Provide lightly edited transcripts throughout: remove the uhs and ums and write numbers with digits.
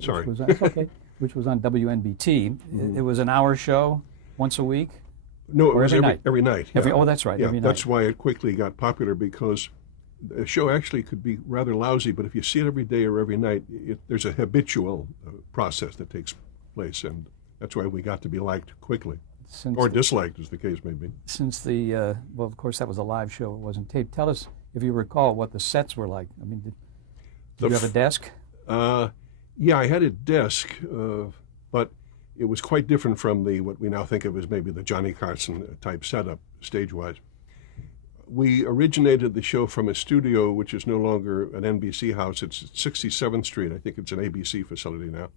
Sorry. It's okay, which was on WNBT. It was an hour show once a week No, it or was every night? every night. Every, Yeah. oh, that's right, Yeah, every that's night. why it quickly got popular because the show actually could be rather lousy, but if you see it every day or every night, there's a habitual process that takes place, and that's why we got to be liked quickly, Since or the, disliked, as the case may be. since the well, of course, that was a live show. It wasn't taped. Tell us, if you recall, what the sets were like. I mean, The did you have a f- desk? Uh, yeah, I had a desk, but it was quite different from the what we now think of as maybe the Johnny Carson type setup stage-wise. We originated the show from a studio which is no longer an NBC house. It's at 67th Street. I think it's an ABC facility now.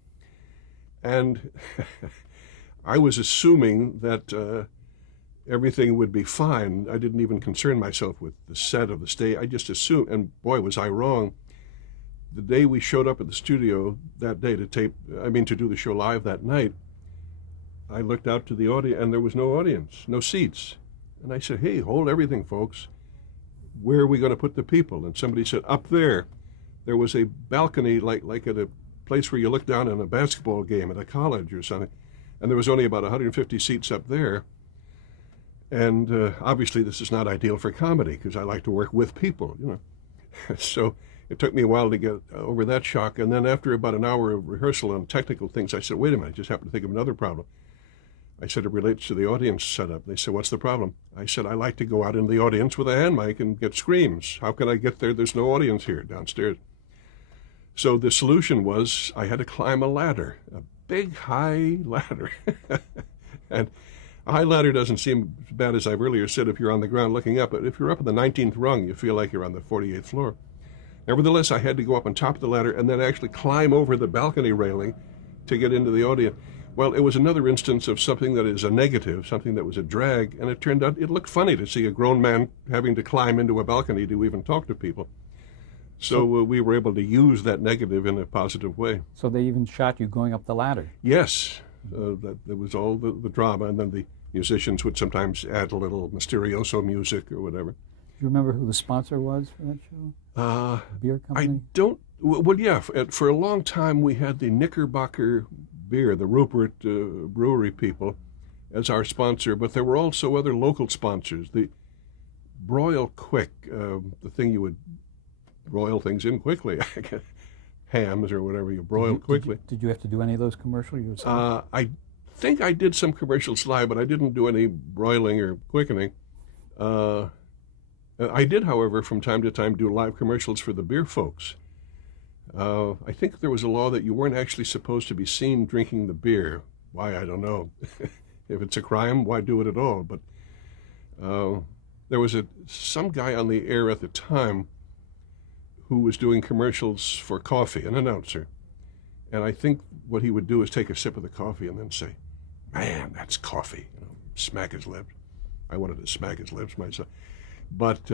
And I was assuming that everything would be fine. I didn't even concern myself with the set of the stage. I just assumed, and boy, was I wrong. The day we showed up at the studio that day to do the show live that night, I looked out to the audience and there was no audience, no seats. And I said, hey, hold everything, folks. Where are we going to put the people? And somebody said, up there. There was a balcony like at a place where you look down on a basketball game at a college or something. And there was only about 150 seats up there. And obviously this is not ideal for comedy because I like to work with people, you know. So it took me a while to get over that shock. And then after about an hour of rehearsal on technical things, I said, wait a minute, I just happened to think of another problem. I said, it relates to the audience setup. They said, what's the problem? I said, I like to go out in the audience with a hand mic and get screams. How can I get there? There's no audience here downstairs. So the solution was I had to climb a ladder, a big, high ladder. And a high ladder doesn't seem as bad as I've earlier said if you're on the ground looking up. But if you're up at the 19th rung, you feel like you're on the 48th floor. Nevertheless, I had to go up on top of the ladder and then actually climb over the balcony railing to get into the audience. Well, it was another instance of something that is a negative, something that was a drag, and it turned out it looked funny to see a grown man having to climb into a balcony to even talk to people. So we were able to use that negative in a positive way. So they even shot you going up the ladder. Yes, that was all the drama, and then the musicians would sometimes add a little Mysterioso music or whatever. Do you remember who the sponsor was for that show? Beer I company? don't. Well, yeah. For a long time, we had the Knickerbocker beer, the Rupert Brewery people, as our sponsor, but there were also other local sponsors. The Broil Quick, the thing you would broil things in quickly, hams or whatever you broil quickly. Did you have to do any of those commercials yourself? I think I did some commercials live, but I didn't do any broiling or quickening. I did, however, from time to time do live commercials for the beer folks. I think there was a law that you weren't actually supposed to be seen drinking the beer. Why, I don't know. If it's a crime, why do it at all? But there was some guy on the air at the time who was doing commercials for coffee, an announcer. And I think what he would do is take a sip of the coffee and then say, man, that's coffee. You know, smack his lips. I wanted to smack his lips myself. But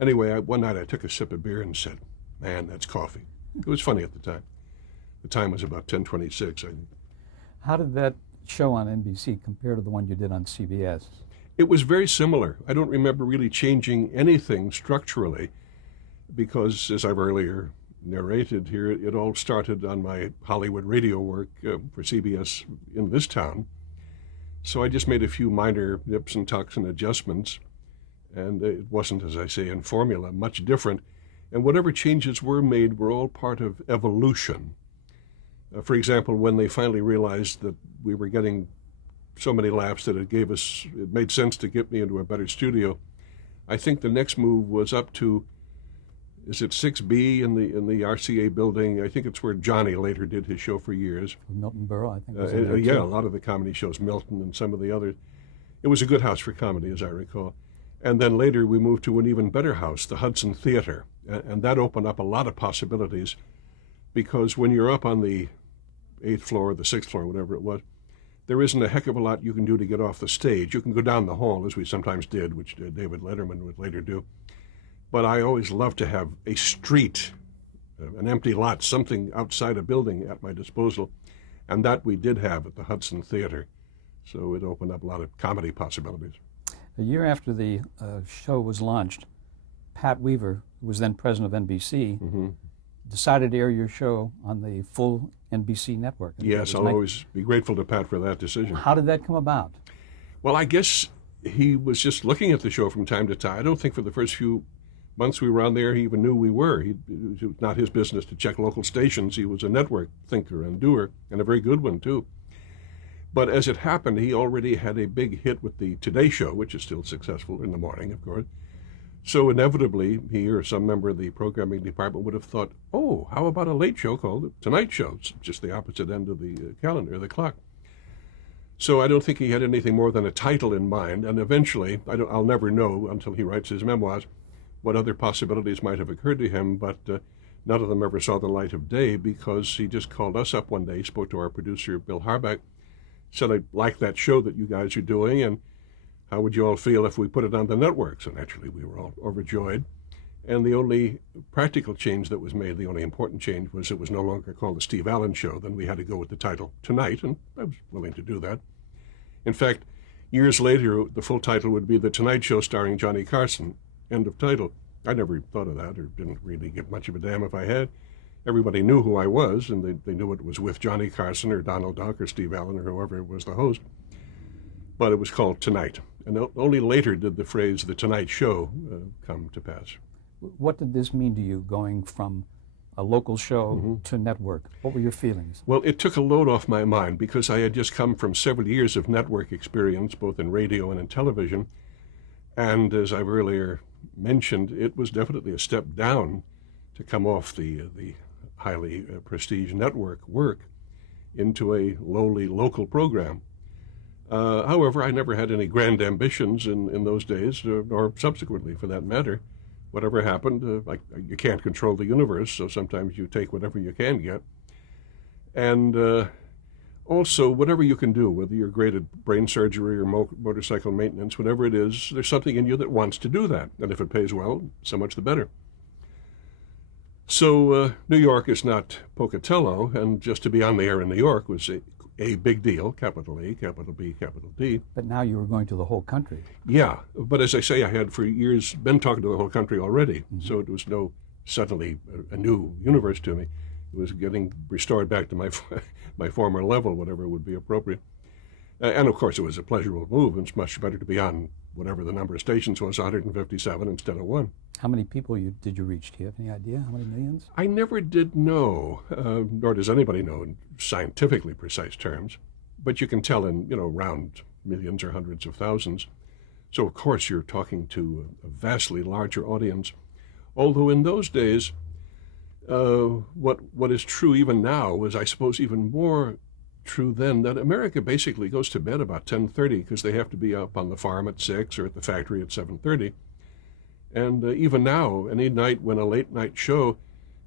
anyway, one night I took a sip of beer and said, man, that's coffee. It was funny at the time. The time was about 10:26, I think. How did that show on NBC compare to the one you did on CBS? It was very similar. I don't remember really changing anything structurally because, as I've earlier narrated here, it all started on my Hollywood radio work for CBS in this town. So I just made a few minor nips and tucks and adjustments, and it wasn't, as I say, in formula, much different. And whatever changes were made were all part of evolution. For example, when they finally realized that we were getting so many laughs that it made sense to get me into a better studio, I think the next move was up to, is it 6B in the RCA building? I think it's where Johnny later did his show for years. Milton Berle, I think, was in there Yeah, too. a lot of the comedy shows, Milton and some of the others. It was a good house for comedy, as I recall. And then later we moved to an even better house, the Hudson Theater. And that opened up a lot of possibilities because when you're up on the 8th floor or the 6th floor, whatever it was, there isn't a heck of a lot you can do to get off the stage. You can go down the hall, as we sometimes did, which David Letterman would later do. But I always loved to have a street, an empty lot, something outside a building at my disposal. And that we did have at the Hudson Theater. So it opened up a lot of comedy possibilities. A year after the show was launched, Pat Weaver, who was then president of NBC, decided to air your show on the full NBC network. I think Yes, that I'll was always be grateful to Pat for that decision. How did that come about? Well, I guess he was just looking at the show from time to time. I don't think for the first few months we were on there he even knew we were. It was not his business to check local stations. He was a network thinker and doer, and a very good one, too. But as it happened, he already had a big hit with the Today Show, which is still successful in the morning, of course. So inevitably, he or some member of the programming department would have thought, oh, how about a late show called The Tonight Show? It's just the opposite end of the calendar, the clock. So I don't think he had anything more than a title in mind, and eventually, I'll never know until he writes his memoirs what other possibilities might have occurred to him, but none of them ever saw the light of day because he just called us up one day, spoke to our producer, Bill Harback, said, I'd like that show that you guys are doing, and how would you all feel if we put it on the network? So naturally, we were all overjoyed. And the only practical change that was made, the only important change, was it was no longer called the Steve Allen Show. Then we had to go with the title Tonight, and I was willing to do that. In fact, years later, the full title would be The Tonight Show starring Johnny Carson. End of title. I never thought of that, or didn't really give much of a damn if I had. Everybody knew who I was, and they knew it was with Johnny Carson or Donald Duck or Steve Allen or whoever was the host. But it was called Tonight. And only later did the phrase The Tonight Show come to pass. What did this mean to you, going from a local show to network? What were your feelings? Well, it took a load off my mind because I had just come from several years of network experience, both in radio and in television. And as I've earlier mentioned, it was definitely a step down to come off the highly prestige network work into a lowly local program. However, I never had any grand ambitions in those days, or subsequently for that matter. Whatever happened, you can't control the universe, so sometimes you take whatever you can get. And also, whatever you can do, whether you're great at brain surgery or motorcycle maintenance, whatever it is, there's something in you that wants to do that. And if it pays well, so much the better. So New York is not Pocatello, and just to be on the air in New York was a big deal, capital A, capital B, capital D. But now you were going to the whole country. Yeah, but as I say, I had for years been talking to the whole country already, so it was suddenly a new universe to me. It was getting restored back to my former level, whatever would be appropriate. And of course, it was a pleasurable move, and it's much better to be on whatever the number of stations was, 157 instead of 1. How many people did you reach? Do you have any idea? How many millions? I never did know, nor does anybody know in scientifically precise terms, but you can tell in, round millions or hundreds of thousands. So, of course, you're talking to a vastly larger audience. Although in those days, what is true even now was, I suppose, even more true then, that America basically goes to bed about 10:30 because they have to be up on the farm at 6 or at the factory at 7:30. And even now, any night when a late night show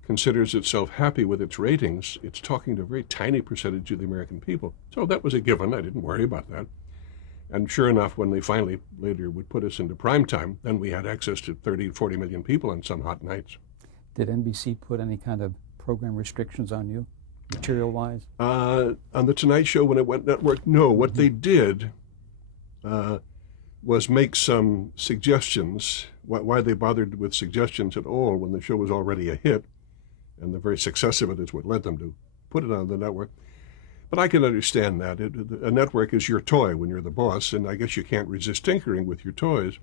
considers itself happy with its ratings, it's talking to a very tiny percentage of the American people. So that was a given. I didn't worry about that. And sure enough, when they finally later would put us into prime time, then we had access to 30, 40 million people on some hot nights. Did NBC put any kind of program restrictions on you, material-wise? On The Tonight Show, when it went network, no. What they did was make some suggestions. Why they bothered with suggestions at all when the show was already a hit, and the very success of it is what led them to put it on the network. But I can understand that. A network is your toy when you're the boss, and I guess you can't resist tinkering with your toys.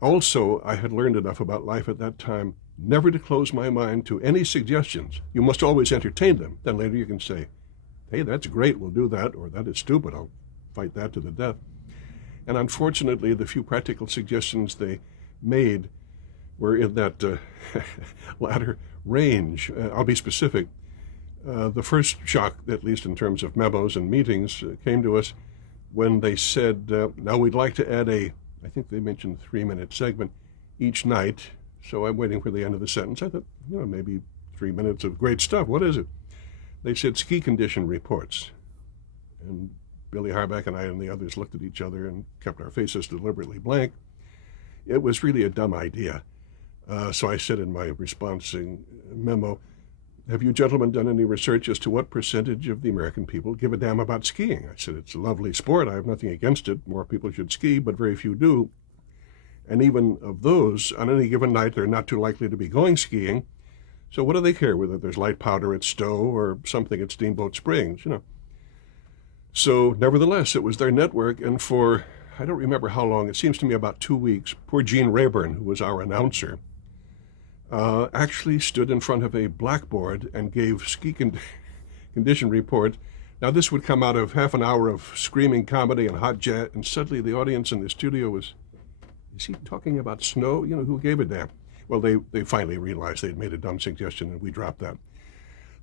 Also, I had learned enough about life at that time never to close my mind to any suggestions. You must always entertain them. Then later you can say, hey, that's great, we'll do that, or that is stupid, I'll fight that to the death. And unfortunately, the few practical suggestions they made were in that latter range. I'll be specific. The first shock, at least in terms of memos and meetings, came to us when they said, now we'd like to add I think they mentioned 3-minute segment each night. So I'm waiting for the end of the sentence. I thought, maybe 3 minutes of great stuff. What is it? They said ski condition reports. And Billy Harback and I and the others looked at each other and kept our faces deliberately blank. It was really a dumb idea. So I said in my responding memo, have you gentlemen done any research as to what percentage of the American people give a damn about skiing? I said, it's a lovely sport. I have nothing against it. More people should ski, but very few do. And even of those, on any given night, they're not too likely to be going skiing. So what do they care whether there's light powder at Stowe or something at Steamboat Springs, So nevertheless, it was their network, and for, I don't remember how long, it seems to me about 2 weeks, poor Gene Rayburn, who was our announcer, actually stood in front of a blackboard and gave ski condition report. Now this would come out of half an hour of screaming comedy and hot jet, and suddenly the audience in the studio was, is he talking about snow? Who gave a damn? Well, they finally realized they'd made a dumb suggestion, and we dropped that.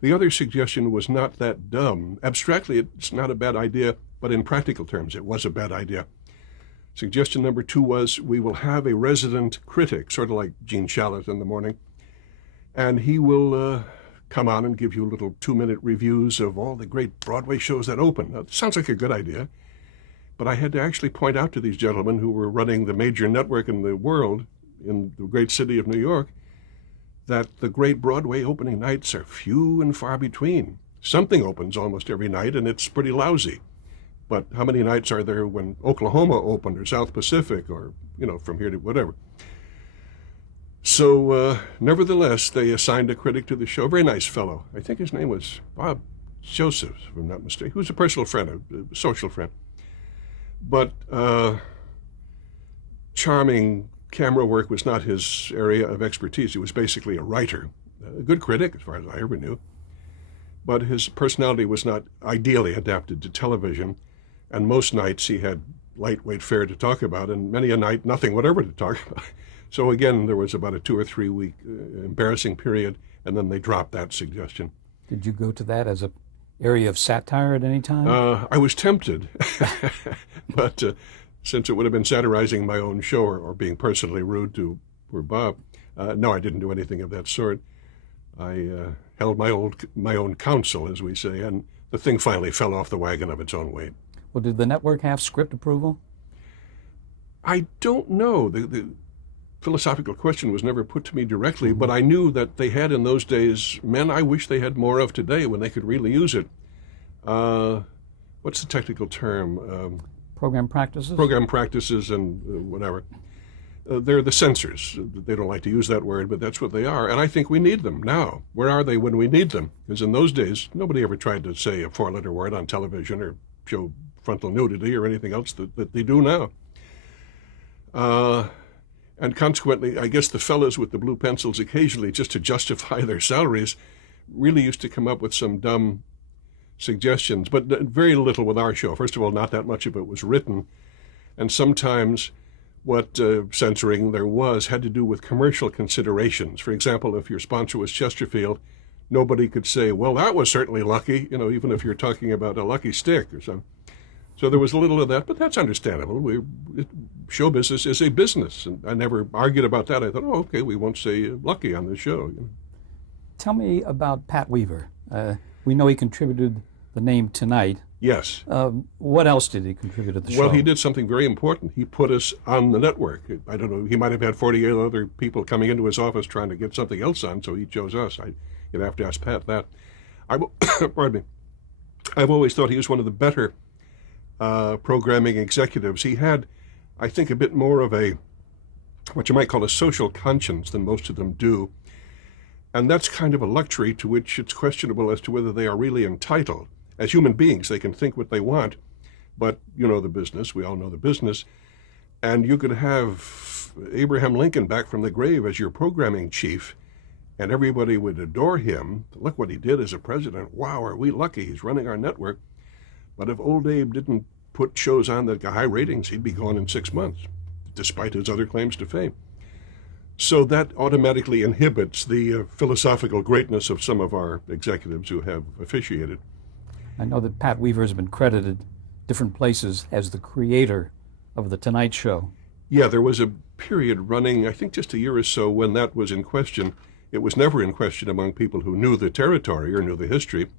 The other suggestion was not that dumb. Abstractly, it's not a bad idea, but in practical terms, it was a bad idea. Suggestion number 2 was we will have a resident critic, sort of like Gene Shalit in the morning, and he will come on and give you little 2-minute reviews of all the great Broadway shows that open. Now, it sounds like a good idea, but I had to actually point out to these gentlemen who were running the major network in the world, in the great city of New York, that the great Broadway opening nights are few and far between. Something opens almost every night, and it's pretty lousy. But how many nights are there when Oklahoma opened, or South Pacific, or, from here to whatever? So, nevertheless, they assigned a critic to the show, a very nice fellow. I think his name was Bob Joseph, if I'm not mistaken. He was a personal friend, a social friend. But charming camera work was not his area of expertise. He was basically a writer, a good critic, as far as I ever knew. But his personality was not ideally adapted to television, and most nights he had lightweight fare to talk about, and many a night nothing whatever to talk about. So again, there was about a 2 or 3 week embarrassing period, and then they dropped that suggestion. Did you go to that as an area of satire at any time? I was tempted, but since it would have been satirizing my own show or being personally rude to poor Bob, no, I didn't do anything of that sort. I held my own counsel, as we say, and the thing finally fell off the wagon of its own weight. Well, did the network have script approval? I don't know. The philosophical question was never put to me directly, but I knew that they had in those days men I wish they had more of today when they could really use it. What's the technical term? Program practices? Program practices and whatever. They're the censors. They don't like to use that word, but that's what they are. And I think we need them now. Where are they when we need them? Because in those days, nobody ever tried to say a 4-letter word on television or show frontal nudity or anything else that they do now. And consequently, I guess the fellows with the blue pencils occasionally, just to justify their salaries, really used to come up with some dumb suggestions, but very little with our show. First of all, not that much of it was written, and sometimes what censoring there was had to do with commercial considerations. For example, if your sponsor was Chesterfield, nobody could say, well, that was certainly lucky, even if you're talking about a lucky stick or something. So there was a little of that, but that's understandable. Show business is a business, and I never argued about that. I thought, okay, we won't say lucky on this show. Tell me about Pat Weaver. We know he contributed the name Tonight. Yes. What else did he contribute to the show? Well, he did something very important. He put us on the network. I don't know, he might have had 48 other people coming into his office trying to get something else on, so he chose us. You'd have to ask Pat that. Pardon me. I've always thought he was one of the better programming executives. He had, I think, a bit more of a, what you might call a social conscience than most of them do. And that's kind of a luxury to which it's questionable as to whether they are really entitled. As human beings, they can think what they want, but you know the business. We all know the business. And you could have Abraham Lincoln back from the grave as your programming chief, and everybody would adore him. Look what he did as a president. Wow, are we lucky he's running our network. But if old Abe didn't put shows on that got high ratings, he'd be gone in 6 months, despite his other claims to fame. So that automatically inhibits the philosophical greatness of some of our executives who have officiated. I know that Pat Weaver has been credited different places as the creator of The Tonight Show. Yeah, there was a period running, I think just a year or so, when that was in question. It was never in question among people who knew the territory or knew the history.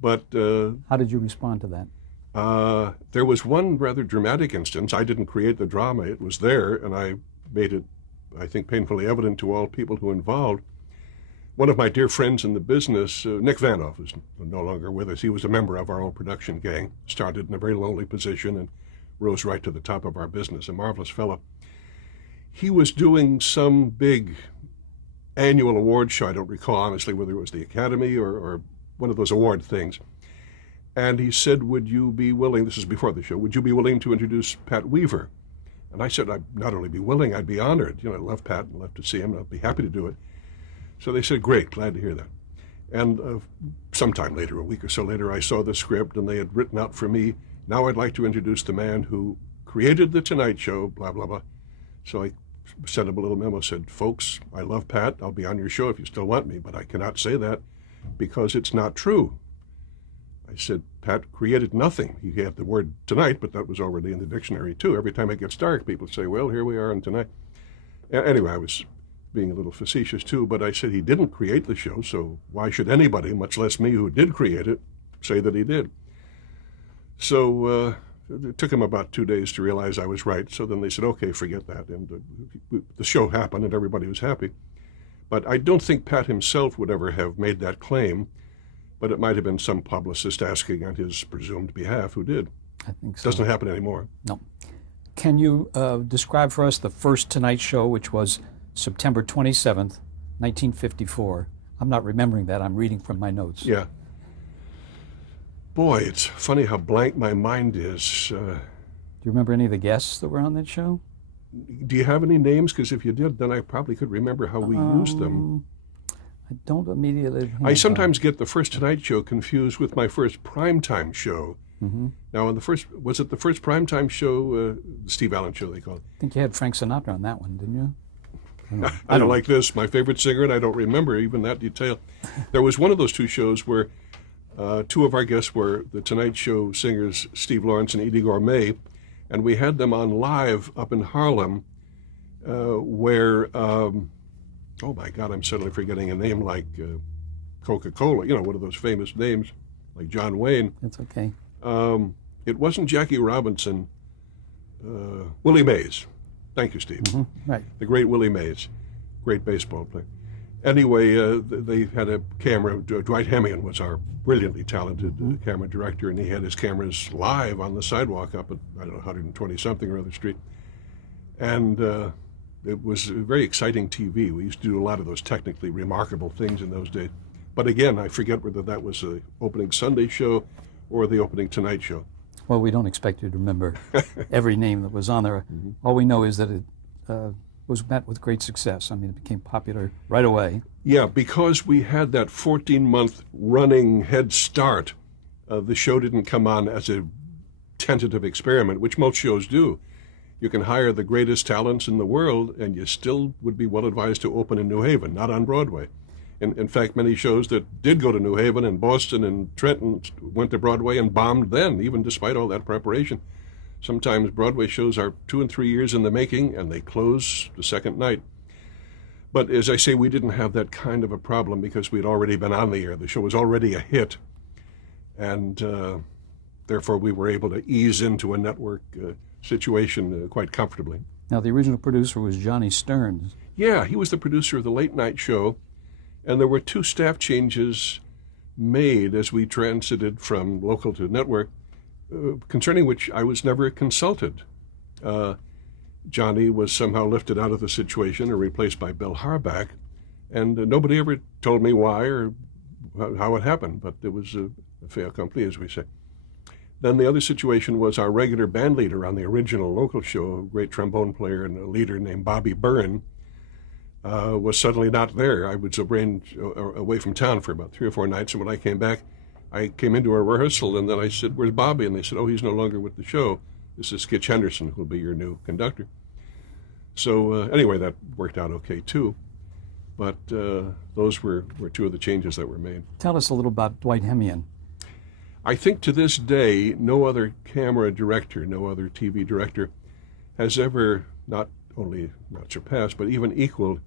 But how did you respond to that? There was one rather dramatic instance. I didn't create the drama. It was there, and I made it, I think, painfully evident to all people who involved. One of my dear friends in the business, Nick Vanoff, is no longer with us. He was a member of our old production gang, started in a very lowly position and rose right to the top of our business, a marvelous fellow. He was doing some big annual award show. I don't recall honestly whether it was the Academy or one of those award things. And he said, would you be willing, this is before the show, would you be willing to introduce Pat Weaver? And I said, I'd not only be willing, I'd be honored. I love Pat and love to see him, and I'd be happy to do it. So they said, great, glad to hear that. And sometime later, a week or so later, I saw the script, and they had written out for me, now I'd like to introduce the man who created The Tonight Show, blah, blah, blah. So I sent him a little memo, said, folks, I love Pat. I'll be on your show if you still want me, but I cannot say that because it's not true. I said, Pat created nothing. He had the word tonight, but that was already in the dictionary, too. Every time it gets dark, people say, well, here we are on tonight. Anyway, I was being a little facetious, too, but I said he didn't create the show, so why should anybody, much less me who did create it, say that he did? So it took him about 2 days to realize I was right. So then they said, okay, forget that. And the show happened, and everybody was happy. But I don't think Pat himself would ever have made that claim, but it might have been some publicist asking on his presumed behalf who did. I think so. Doesn't happen anymore. No. Can you describe for us the first Tonight Show, which was September 27th, 1954? I'm not remembering that. I'm reading from my notes. Yeah. Boy, it's funny how blank my mind is. Do you remember any of the guests that were on that show? Do you have any names? Because if you did, then I probably could remember how we used them. I don't immediately. I sometimes get the first Tonight Show confused with my first primetime show. Mm-hmm. Now, was it the first primetime show, the Steve Allen Show, they call it? I think you had Frank Sinatra on that one, didn't you? I don't like this, my favorite singer, and I don't remember even that detail. There was one of those two shows where two of our guests were the Tonight Show singers Steve Lawrence and Eddie Gourmet, and we had them on live up in Harlem, where, oh my God, I'm suddenly forgetting a name like Coca-Cola, one of those famous names, like John Wayne. That's okay. It wasn't Jackie Robinson, Willie Mays. Thank you, Steve. Mm-hmm. Right. The great Willie Mays, great baseball player. Anyway, they had a camera. Dwight Hemian was our brilliantly talented camera director, and he had his cameras live on the sidewalk up at, 120-something or other street. And it was very exciting TV. We used to do a lot of those technically remarkable things in those days. But again, I forget whether that was the opening Sunday show or the opening Tonight Show. Well, we don't expect you to remember every name that was on there. Mm-hmm. All we know is that it was met with great success. I mean, it became popular right away. Yeah, because we had that 14-month running head start, the show didn't come on as a tentative experiment, which most shows do. You can hire the greatest talents in the world, and you still would be well advised to open in New Haven, not on Broadway. In fact, many shows that did go to New Haven and Boston and Trenton went to Broadway and bombed then, even despite all that preparation. Sometimes Broadway shows are 2 and 3 years in the making, and they close the second night. But as I say, we didn't have that kind of a problem because we'd already been on the air. The show was already a hit, and therefore we were able to ease into a network situation quite comfortably. Now, the original producer was Johnny Stearns. Yeah, he was the producer of the late night show. And there were 2 staff changes made as we transited from local to network, concerning which I was never consulted. Johnny was somehow lifted out of the situation and replaced by Bill Harback, and nobody ever told me why or how it happened, but it was a fait accompli, as we say. Then the other situation was our regular band leader on the original local show, a great trombone player and a leader named Bobby Byrne, was suddenly not there. I was away from town for about 3 or 4 nights, and when I came back, I came into a rehearsal, and then I said, "Where's Bobby?" And they said, "Oh, he's no longer with the show. This is Skitch Henderson, who'll be your new conductor." So anyway, that worked out okay, too. But those were 2 of the changes that were made. Tell us a little about Dwight Hemian. I think to this day, no other camera director, no other TV director has ever not only not surpassed, but even equaled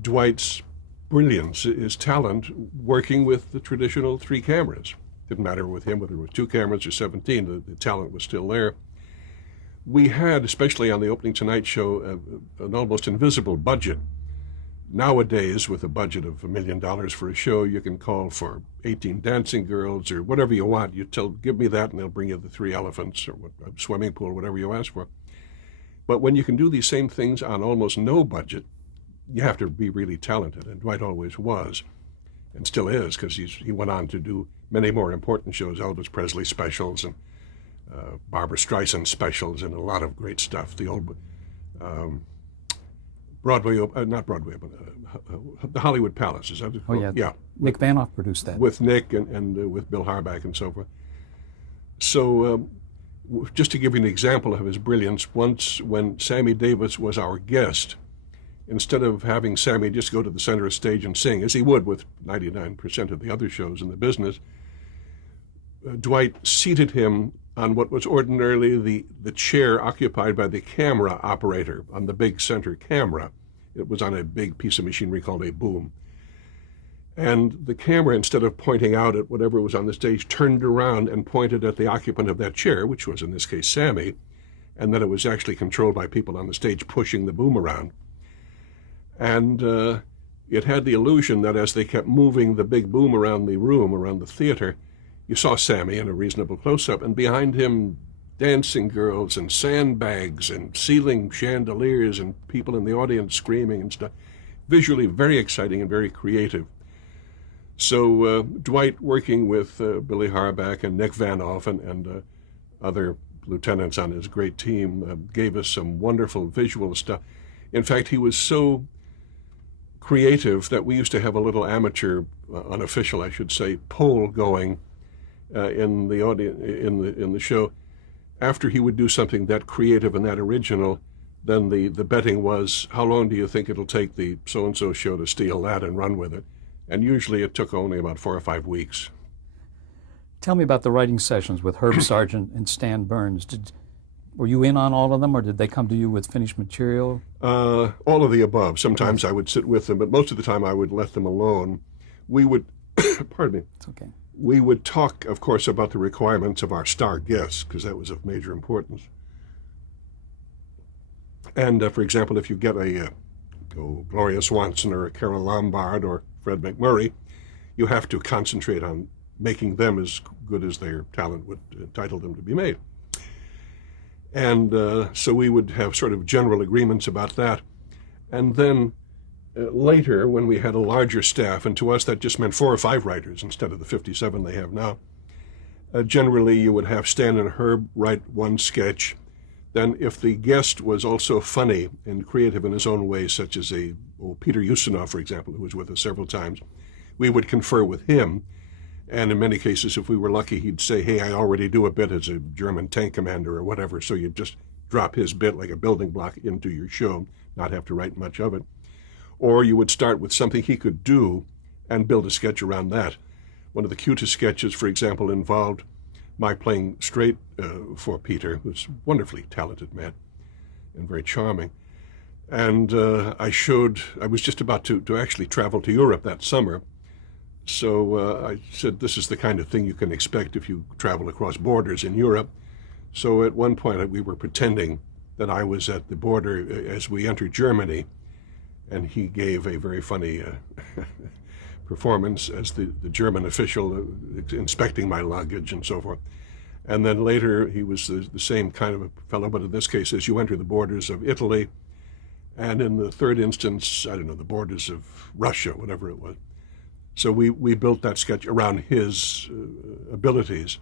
Dwight's brilliance, his talent, working with the traditional 3 cameras. Didn't matter with him whether it was 2 cameras or 17, the talent was still there. We had, especially on the opening Tonight Show, an almost invisible budget. Nowadays, with a budget of $1 million for a show, you can call for 18 dancing girls or whatever you want. You give me that and they'll bring you the 3 elephants or a swimming pool, whatever you ask for. But when you can do these same things on almost no budget, you have to be really talented, and Dwight always was, and still is, because he went on to do many more important shows, Elvis Presley specials and Barbara Streisand specials, and a lot of great stuff. The old Broadway, not Broadway, but the Hollywood Palace. Is that it? Oh, yeah. Yeah. Nick Vanoff produced that. With Nick and with Bill Harback and so forth. So just to give you an example of his brilliance, once when Sammy Davis was our guest, instead of having Sammy just go to the center of the stage and sing, as he would with 99% of the other shows in the business, Dwight seated him on what was ordinarily the chair occupied by the camera operator on the big center camera. It was on a big piece of machinery called a boom. And the camera, instead of pointing out at whatever was on the stage, turned around and pointed at the occupant of that chair, which was in this case Sammy, and then it was actually controlled by people on the stage pushing the boom around. And it had the illusion that as they kept moving the big boom around the room, around the theater, you saw Sammy in a reasonable close-up, and behind him dancing girls and sandbags and ceiling chandeliers and people in the audience screaming and stuff. Visually very exciting and very creative. So Dwight, working with Billy Harback and Nick Vanoff and other lieutenants on his great team, gave us some wonderful visual stuff. In fact, he was so creative that we used to have a little amateur, unofficial, I should say, poll going in the audience in the show. After he would do something that creative and that original, then the betting was, how long do you think it'll take the so-and-so show to steal that and run with it? And usually it took only about 4 or 5 weeks. Tell me about the writing sessions with Herb Sargent and Stan Burns. Were you in on all of them, or did they come to you with finished material? All of the above. Sometimes I would sit with them, but most of the time I would let them alone. We would, pardon me. It's okay. We would talk, of course, about the requirements of our star guests, because that was of major importance. And for example, if you get a Gloria Swanson or a Carole Lombard or Fred McMurray, you have to concentrate on making them as good as their talent would entitle them to be made. And so we would have sort of general agreements about that. And then later, when we had a larger staff, and to us that just meant 4 or 5 writers instead of the 57 they have now, generally you would have Stan and Herb write one sketch. Then if the guest was also funny and creative in his own way, such as Peter Ustinov, for example, who was with us several times, we would confer with him. And in many cases, if we were lucky, he'd say, hey, I already do a bit as a German tank commander or whatever, so you'd just drop his bit like a building block into your show, not have to write much of it. Or you would start with something he could do and build a sketch around that. One of the cutest sketches, for example, involved my playing straight for Peter, who's a wonderfully talented man and very charming. And I was just about to actually travel to Europe that summer. So I said, this is the kind of thing you can expect if you travel across borders in Europe. So at one point we were pretending that I was at the border as we entered Germany, and he gave a very funny performance as the German official inspecting my luggage and so forth. And then later he was the same kind of a fellow, but in this case, as you enter the borders of Italy, and in the third instance, I don't know, the borders of Russia, whatever it was. So we built that sketch around his abilities.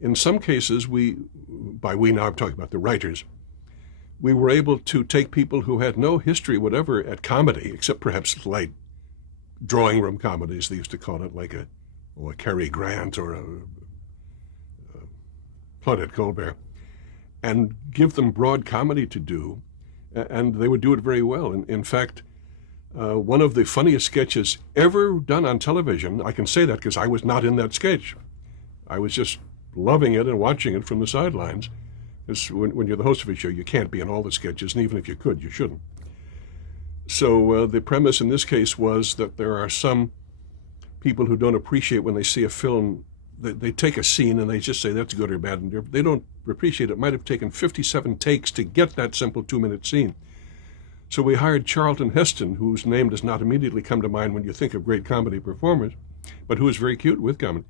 In some cases, by we now I'm talking about the writers, we were able to take people who had no history whatever at comedy, except perhaps light drawing room comedies, they used to call it, like a Cary Grant or a Claudette Colbert, and give them broad comedy to do, and they would do it very well. In fact, one of the funniest sketches ever done on television, I can say that because I was not in that sketch. I was just loving it and watching it from the sidelines. Because when you're the host of a show, you can't be in all the sketches, and even if you could, you shouldn't. So the premise in this case was that there are some people who don't appreciate when they see a film, they take a scene and they just say that's good or bad, and they don't appreciate it. Might have taken 57 takes to get that simple 2-minute scene. So we hired Charlton Heston, whose name does not immediately come to mind when you think of great comedy performers, but who is very cute with comedy.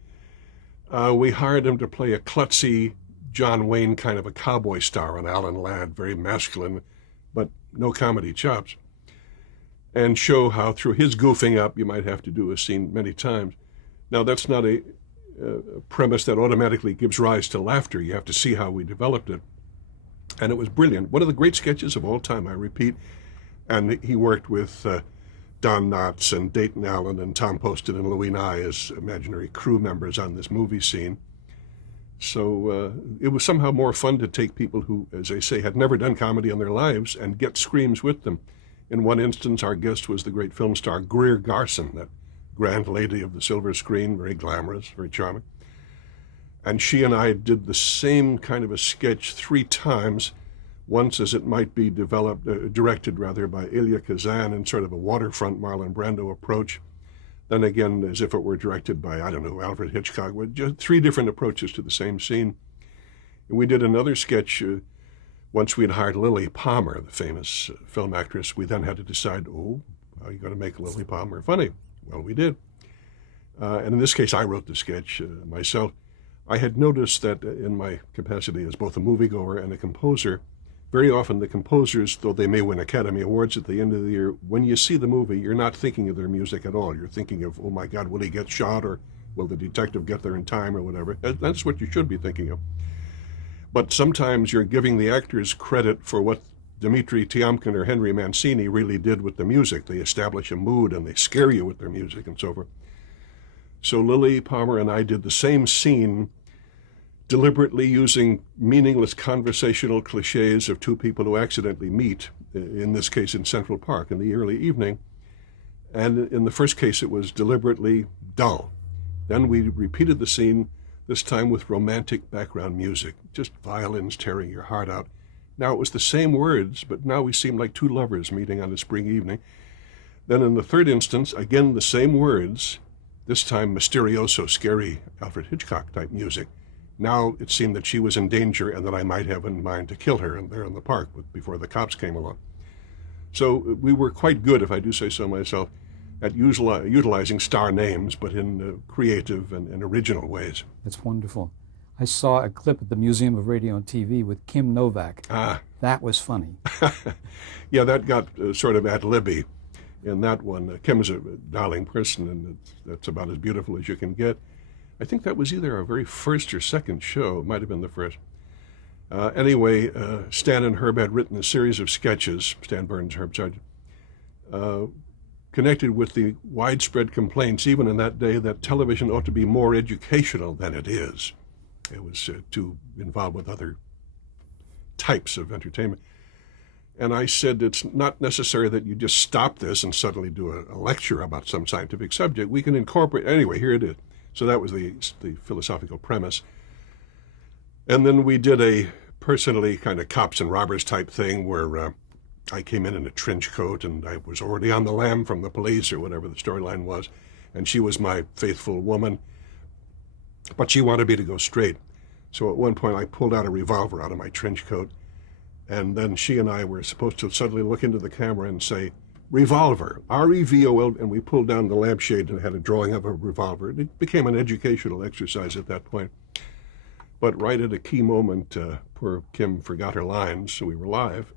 We hired him to play a klutzy John Wayne kind of a cowboy star on Alan Ladd, very masculine, but no comedy chops. and show how through his goofing up you might have to do a scene many times. Now, that's not a premise that automatically gives rise to laughter. You have to see how we developed it. And it was brilliant. One of the great sketches of all time, I repeat. And he worked with Don Knotts and Dayton Allen and Tom Poston and Louis Nye as imaginary crew members on this movie scene. So it was somehow more fun to take people who, as I say, had never done comedy in their lives and get screams with them. In one instance, our guest was the great film star Greer Garson, that grand lady of the silver screen, very glamorous, very charming. And she and I did the same kind of a sketch 3 times, once as it might be directed by Elia Kazan in sort of a waterfront Marlon Brando approach. Then again, as if it were directed by, I don't know, Alfred Hitchcock, with just 3 different approaches to the same scene. And we did another sketch once we'd hired Lily Palmer, the famous film actress. We then had to decide, how are you going to make Lily Palmer funny? Well, we did. And in this case, I wrote the sketch myself. I had noticed that in my capacity as both a moviegoer and a composer, very often the composers, though they may win Academy Awards at the end of the year, when you see the movie, you're not thinking of their music at all. You're thinking of, oh my God, will he get shot, or will the detective get there in time, or whatever. That's what you should be thinking of. But sometimes you're giving the actors credit for what Dmitri Tiomkin or Henry Mancini really did with the music. They establish a mood and they scare you with their music and so forth. So Lily Palmer and I did the same scene, deliberately using meaningless conversational cliches of 2 people who accidentally meet, in this case in Central Park in the early evening. And in the first case, it was deliberately dull. Then we repeated the scene, this time with romantic background music, just violins tearing your heart out. Now it was the same words, but now we seemed like 2 lovers meeting on a spring evening. Then in the third instance, again the same words, this time mysterioso, scary Alfred Hitchcock type music. Now it seemed that she was in danger and that I might have in mind to kill her there in the park before the cops came along. So we were quite good, if I do say so myself, at utilizing star names, but in creative and original ways. It's wonderful. I saw a clip at the Museum of Radio and TV with Kim Novak. That was funny. Yeah, that got sort of ad-libby in that one. Kim's a darling person, and that's about as beautiful as you can get. I think that was either our very first or second show. It might have been the first. Anyway, Stan and Herb had written a series of sketches, Stan Burns, Herb Sargent, connected with the widespread complaints, even in that day, that television ought to be more educational than it is. It was too involved with other types of entertainment. And I said, it's not necessary that you just stop this and suddenly do a lecture about some scientific subject. We can incorporate, anyway, here it is. So that was the philosophical premise. And then we did a personally kind of cops and robbers type thing where I came in a trench coat and I was already on the lam from the police or whatever the storyline was. And she was my faithful woman, but she wanted me to go straight. So at one point I pulled out a revolver out of my trench coat, and then she and I were supposed to suddenly look into the camera and say, revolver, R-E-V-O-L, and we pulled down the lampshade and had a drawing of a revolver. It became an educational exercise at that point. But right at a key moment, poor Kim forgot her lines, so we were live.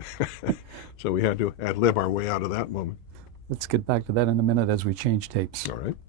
So we had to ad-lib our way out of that moment. Let's get back to that in a minute as we change tapes. All right.